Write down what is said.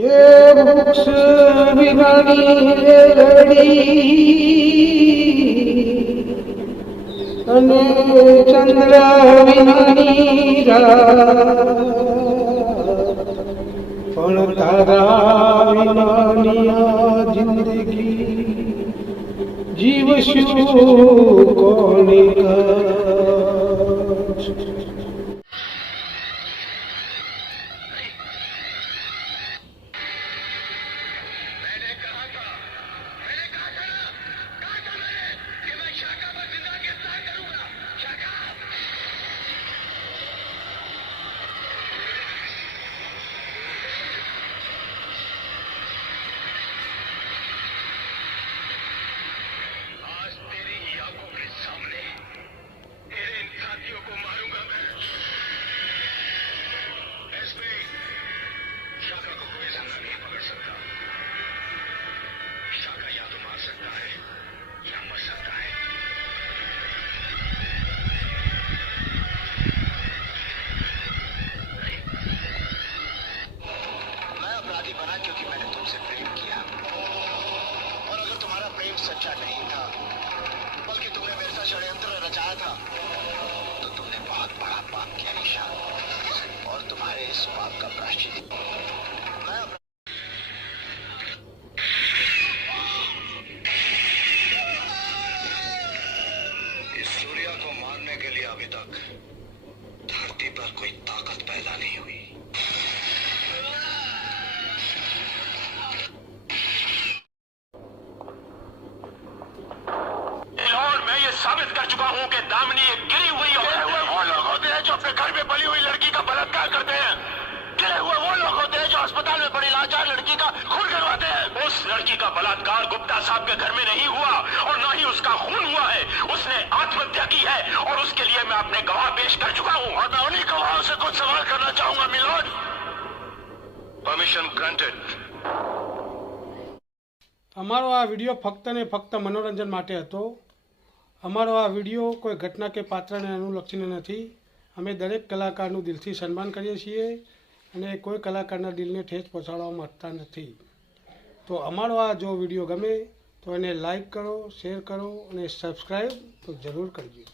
ये वृक्ष विनानी लड़ी અને ચંદ્ર વિનાની પણ તારા વિનાની આ જિંદગી જીવશું કોને बना क्योंकि मैंने तुमसे प्रेम किया और अगर तुम्हारा प्रेम सच्चा नहीं था बल्कि तुमने मेरे साथ षड्यंत्र रचाया था तो तुमने बहुत बड़ा पाप किया निशा और तुम्हारे इस पाप का प्रायश्चित इस सूर्य को मारने के लिए अभी तक धरती पर कोई ताकत पैदा नहीं हुई। साबित कर चुका हूं कि दामिनी एक गिरी हुई और वो लोग होते हैं जो अपने घर में पली हुई लड़की का बलात्कार करते हैं। गिरे हुए वो लोग होते हैं जो अस्पताल में पड़ी लाचार लड़की का खून करवाते हैं। उस लड़की का बलात्कार गुप्ता साहब के घर में नहीं हुआ और न ही उसका खून हुआ है, उसने आत्महत्या की है और उसके लिए मैं अपने गवाह पेश कर चुका हूं और मैं उन्हीं गवाहों से कुछ सवाल करना चाहूंगा मिलोड। Permission granted. અમારો આ વિડીયો ફક્ત ને ફક્ત મનોરંજન માટે હતો। અમારો આ વિડીયો કોઈ ઘટના કે પાત્રને અનુલક્ષીને નથી। અમે દરેક કલાકારનું દિલથી સન્માન કરીએ છીએ અને કોઈ કલાકારના દિલને ઠેસ પહોંચાડવા માંગતા નથી। તો અમારો આ જો વિડીયો ગમે તો એને લાઈક કરો, શેર કરો અને સબસ્ક્રાઈબ તો જરૂર કરજો।